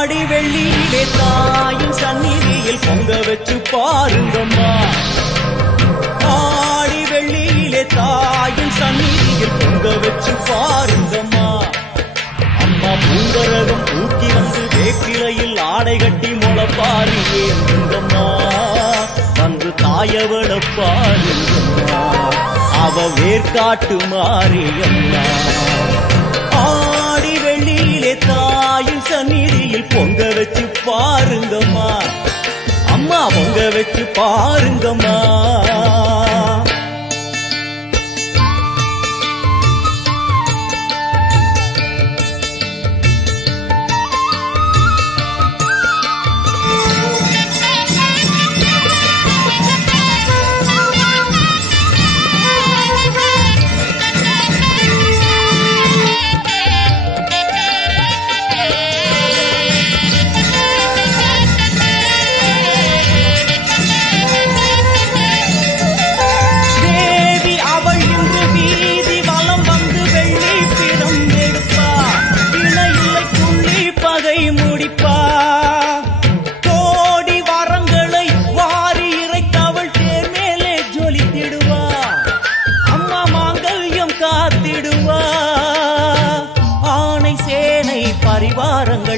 பாடி வெள்ளி தாயின் சந்நிதியில் பொங்க வச்சு பாருங்கம்மா பாடி வெள்ளியிலே தாயின் சந்நிதியில் பொங்க வச்சு பாருங்கம்மா அம்மா பூங்கரகம் தூக்கி வந்து வேப்பிலையில் ஆடை கட்டி முளப்பாரி ஏங்கம்மா வந்து தாயவட பாருங்கம்மா அவ வேர்காட்டு மாறியம்மா ஆடி தாயின் சந்நிதி கையில் பொங்க வச்சு பாருங்கம்மா அம்மா பொங்க வச்சு பாருங்கம்மா